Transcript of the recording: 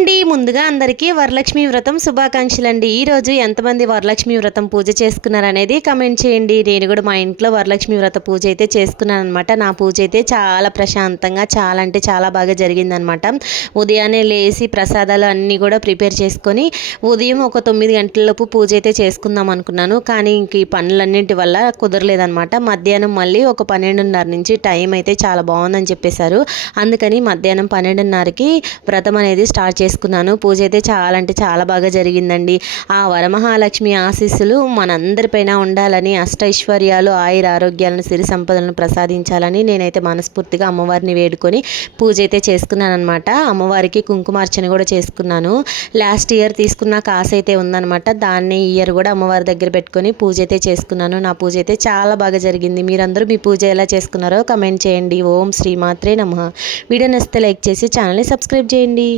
అండి. ముందుగా అందరికీ వరలక్ష్మి వ్రతం శుభాకాంక్షలండి. ఈరోజు ఎంతమంది వరలక్ష్మి వ్రతం పూజ చేసుకున్నారనేది కమెంట్ చేయండి. నేను కూడా మా ఇంట్లో వరలక్ష్మి వ్రత పూజ అయితే చేసుకున్నాను అనమాట. నా పూజ అయితే చాలా ప్రశాంతంగా చాలా అంటే చాలా బాగా జరిగిందనమాట. ఉదయాన్నే లేచి ప్రసాదాలు అన్నీ కూడా ప్రిపేర్ చేసుకొని ఉదయం ఒక 9 గంటలలోపు పూజ అయితే చేసుకుందాం అనుకున్నాను. కానీ ఇంక ఈ పనులన్నింటి వల్ల కుదరలేదనమాట. మధ్యాహ్నం మళ్ళీ ఒక 12:30 నుంచి టైం అయితే చాలా బాగుందని చెప్పేశారు. అందుకని మధ్యాహ్నం 12:30కి వ్రతం అనేది స్టార్ట్ చేసుకున్నాను. పూజ అయితే చాలా అంటే చాలా బాగా జరిగిందండి. ఆ వరమహాలక్ష్మి ఆశీస్సులు మనందరిపైన ఉండాలని, అష్టైశ్వర్యాలు ఆయుర ఆరోగ్యాలను సిరి సంపదలను ప్రసాదించాలని నేనైతే మనస్ఫూర్తిగా అమ్మవారిని వేడుకొని పూజ అయితే చేసుకున్నాను అనమాట. అమ్మవారికి కుంకుమార్చన కూడా చేసుకున్నాను. లాస్ట్ ఇయర్ తీసుకున్న కాసు అయితే ఉందన్నమాట. దాన్ని ఈ ఇయర్ కూడా అమ్మవారి దగ్గర పెట్టుకొని పూజ అయితే చేసుకున్నాను. నా పూజ అయితే చాలా బాగా జరిగింది. మీరందరూ మీ పూజ ఎలా చేసుకున్నారో కమెంట్ చేయండి. ఓం శ్రీమాత్రే నమః. వీడియో నచ్చితే లైక్ చేసి ఛానల్ని సబ్స్క్రైబ్ చేయండి.